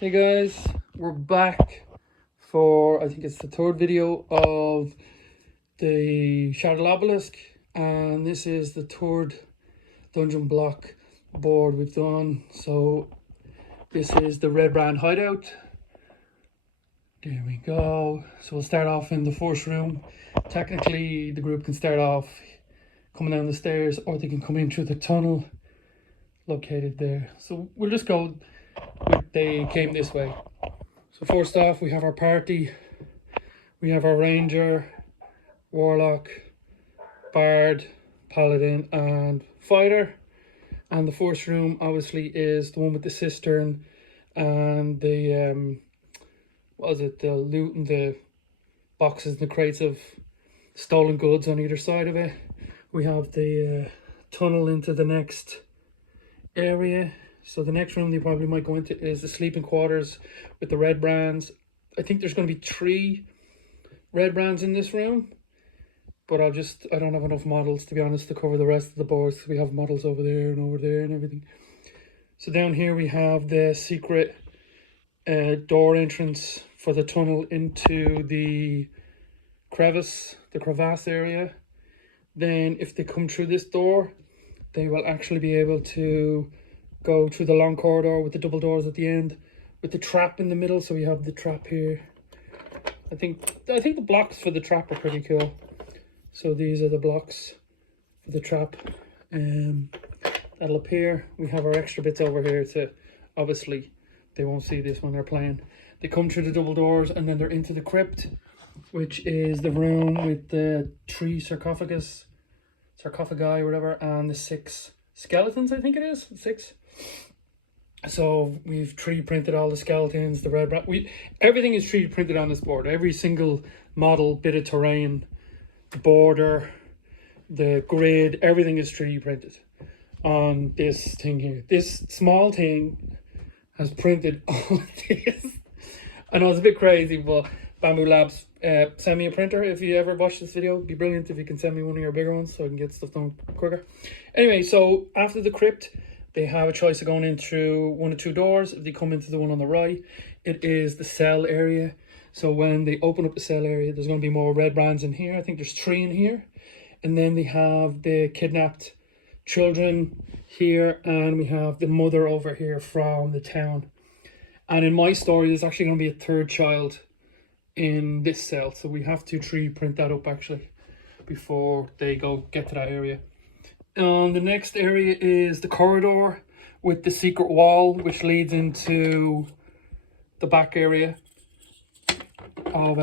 Hey guys, we're back for, I think it's the third video of the Shattered Obelisk, and this is the third dungeon block board we've done. So this is the REDBRAND hideout. There we go. So we'll start off in the first room. Technically the group can start off coming down the stairs, or they can come in through the tunnel located there. So we'll just go with they came this way. So first off, we have our party. We have our ranger, warlock, bard, paladin, and fighter. And the first room obviously is the one with the cistern and the the loot and the boxes and the crates of stolen goods on either side of it. We have the tunnel into the next area. So the next room they probably might go into is the sleeping quarters with the REDBRANDs. I think there's going to be 3 REDBRANDs in this room, but I don't have enough models, to be honest, to cover the rest of the boards. We have models over there and everything. So down here we have the secret door entrance for the tunnel into the crevasse area. Then if they come through this door, they will actually be able to go through the long corridor with the double doors at the end, with the trap in the middle. So we have the trap here. I think the blocks for the trap are pretty cool. So these are the blocks for the trap. That'll appear. We have our extra bits over here to, obviously they won't see this when they're playing. They come through the double doors and then they're into the crypt, which is the room with the 3 sarcophagi or whatever, and the 6 skeletons, I think it is 6. So we've 3D printed all the skeletons, the REDBRAND. Everything is 3D printed on this board. Every single model, bit of terrain, the border, the grid, everything is 3D printed on this thing here. This small thing has printed all of this. I know it's a bit crazy, but Bamboo Labs, send me a printer if you ever watch this video. It'd be brilliant if you can send me one of your bigger ones so I can get stuff done quicker. Anyway, so after the crypt, they have a choice of going in through 1 or 2 doors. If they come into the one on the right, it is the cell area. So when they open up the cell area, there's going to be more REDBRANDs in here. I think there's 3 in here. And then they have the kidnapped children here, and we have the mother over here from the town. And in my story, there's actually going to be a 3rd child in this cell. So we have to 3D print that up actually before they get to that area. The next area is the corridor with the secret wall, which leads into the back area of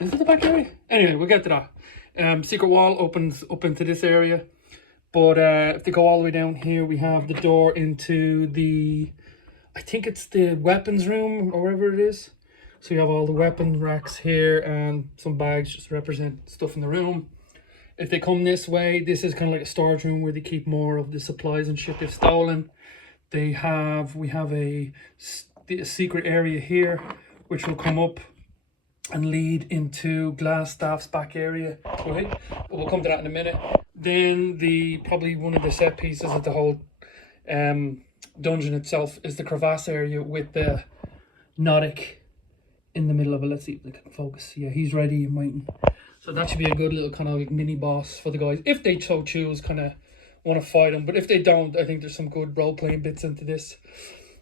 is it the back area? Anyway, we'll get to that. Secret wall opens up into this area, but if they go all the way down here, we have the door into the, I think it's the weapons room or whatever it is. So you have all the weapon racks here and some bags just to represent stuff in the room. If they come this way, this is kind of like a storage room where they keep more of the supplies and shit they've stolen. We have a secret area here, which will come up and lead into Glassstaff's back area. Right? But we'll come to that in a minute. Then probably one of the set pieces of the whole dungeon itself is the Crevasse area with the Nodic in the middle of it. Let's see if they can focus. Yeah, he's ready and waiting. So that should be a good little kind of like mini boss for the guys, if they so choose, kind of want to fight him. But if they don't, I think there's some good role-playing bits into this.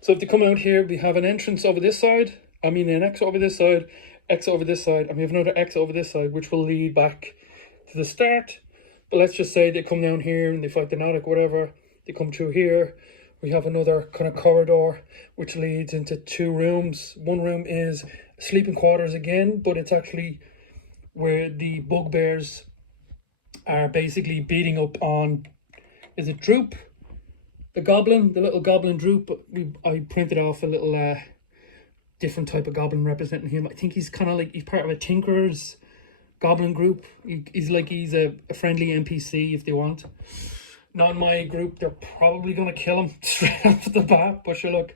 So if they come out here, we have an entrance over this side. I mean, an X over this side, X over this side, and we have another X over this side, which will lead back to the start. But let's just say they come down here and they fight the Nodic, whatever. They come through here. We have another kind of corridor, which leads into 2 rooms. One room is sleeping quarters again, but it's actually where the bugbears are basically beating up on, is it Droop? The goblin, the little goblin Droop. I printed off a little different type of goblin representing him. I think he's kind of like, he's part of a Tinker's goblin group. He's a friendly NPC if they want. Not in my group, they're probably going to kill him straight off the bat. But sure, look,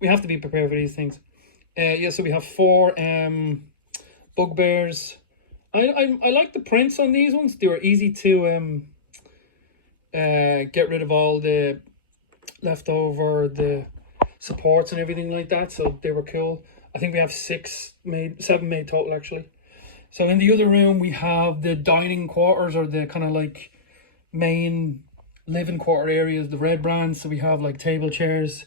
we have to be prepared for these things. Yeah, so we have 4 bugbears. I like the prints on these ones. They were easy to get rid of all the leftover, the supports and everything like that, so they were cool. I think we have 7 made total actually. So in the other room we have the dining quarters, or the kind of like main living quarter areas, the REDBRAND. So we have like table chairs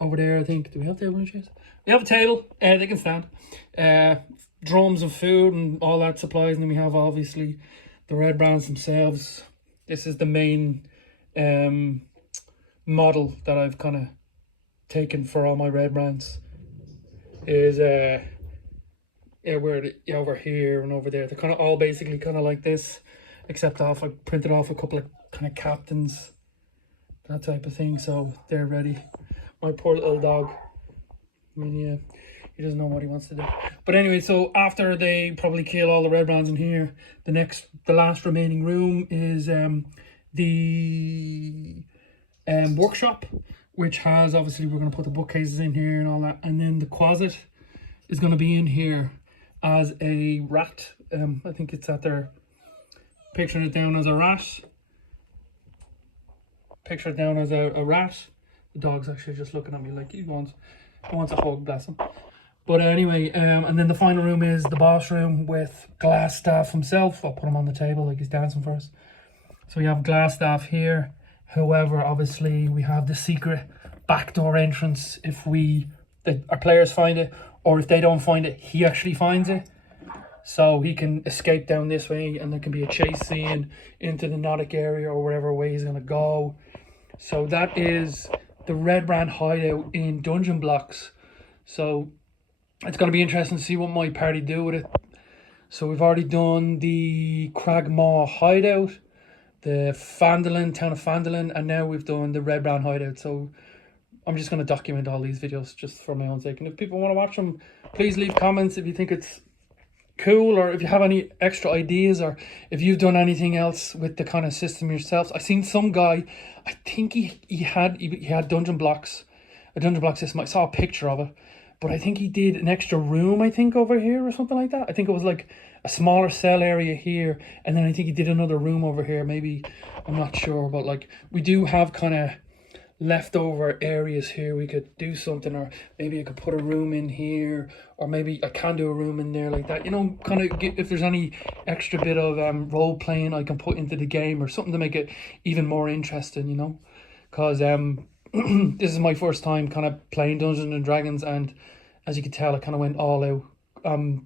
over there. I think, do we have table chairs? We have a table, they can stand. Drums of food and all that supplies, and then we have obviously the REDBRANDs themselves. This is the main model that I've kind of taken for all my REDBRANDs. Is over here and over there. They're kind of all basically kind of like this, except I printed off a couple of kind of captains, that type of thing, so they're ready. My poor little dog, I mean, yeah, he doesn't know what he wants to do. But anyway, so after they probably kill all the REDBRANDs in here, the last remaining room is the workshop, which has, obviously we're going to put the bookcases in here and all that, and then the closet is going to be in here as a rat. I think it's at their, picturing it down as a rat. Picture it down as a rat. The dog's actually just looking at me like he wants a hug, bless him. But anyway, and then the final room is the boss room with Glassstaff himself. I'll put him on the table like he's dancing for us. So we have Glassstaff here. However, obviously we have the secret backdoor entrance if our players find it, or if they don't find it, he actually finds it. So he can escape down this way, and there can be a chase scene into the Nautic area or wherever way he's going to go. So that is the REDBRAND hideout in Dungeon Blocks. So it's going to be interesting to see what my party do with it. So we've already done the Cragmaw hideout, the Phandalin, town of Phandalin, and now we've done the REDBRAND hideout. So I'm just going to document all these videos just for my own sake. And if people want to watch them, please leave comments if you think it's cool, or if you have any extra ideas, or if you've done anything else with the kind of system yourselves. I seen some guy, I think he had Dungeon Blocks, a Dungeon Block system. I saw a picture of it, but I think he did an extra room, I think, over here or something like that. I think it was like a smaller cell area here, and then I think he did another room over here, maybe, I'm not sure. But like, we do have kind of leftover areas here we could do something, or maybe I could put a room in here, or maybe I can do a room in there like that, you know, kind of if there's any extra bit of role playing I can put into the game, or something to make it even more interesting, you know, because this is my first time kind of playing Dungeons and Dragons, and as you can tell, I kind of went all out,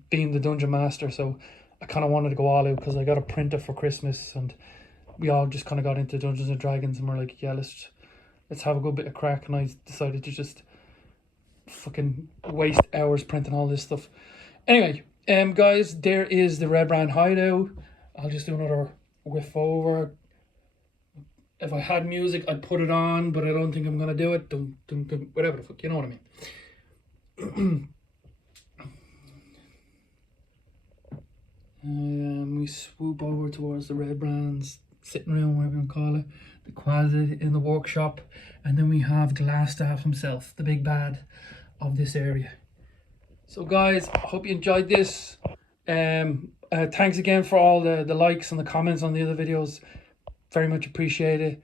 being the dungeon master, so I kind of wanted to go all out because I got a printer for Christmas, and we all just kind of got into Dungeons and Dragons, and we're like, yeah, let's have a good bit of crack. And I decided to just fucking waste hours printing all this stuff. Anyway, guys, there is the REDBRAND hideout. I'll just do another whiff over. If I had music, I'd put it on, but I don't think I'm gonna do it. Dum, dum, dum, whatever the fuck, you know what I mean. We swoop over towards the REDBRAND's sitting room, whatever you want to call it, the closet in the workshop, and then we have Glassstaff himself, the big bad of this area. So guys, I hope you enjoyed this. Thanks again for all the likes and the comments on the other videos. Very much appreciated.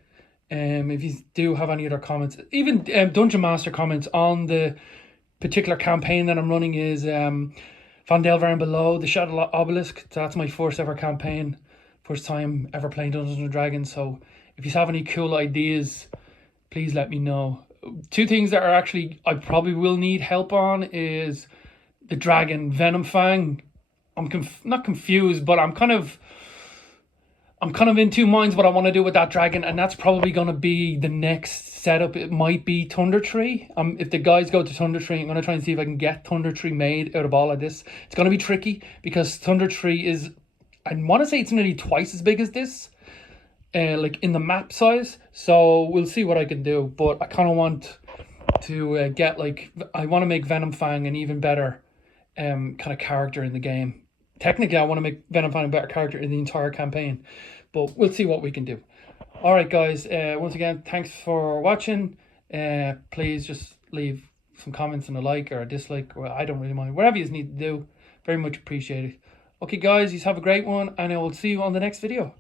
If you do have any other comments, even Dungeon Master comments on the particular campaign that I'm running, is Vandelver and Below, the Shattered Obelisk. That's my first ever campaign. First time ever playing Dungeons and Dragons. So if you have any cool ideas, please let me know. Two things that are actually I probably will need help on is the dragon Venom Fang. I'm not confused, but I'm kind of in two minds what I want to do with that dragon, and that's probably going to be the next setup. It might be Thunder Tree. If the guys go to Thunder Tree, I'm going to try and see if I can get Thunder Tree made out of all of this. It's going to be tricky because Thunder Tree is, I want to say it's nearly twice as big as this, like in the map size. So we'll see what I can do, but I kind of want to get, like, I want to make Venom Fang an even better kind of character in the game. Technically, I want to make Venom Fang a better character in the entire campaign, but we'll see what we can do. All right, guys. Once again, thanks for watching. Please just leave some comments and a like or a dislike. Or I don't really mind. Whatever you need to do. Very much appreciated. Okay, guys. You have a great one, and I will see you on the next video.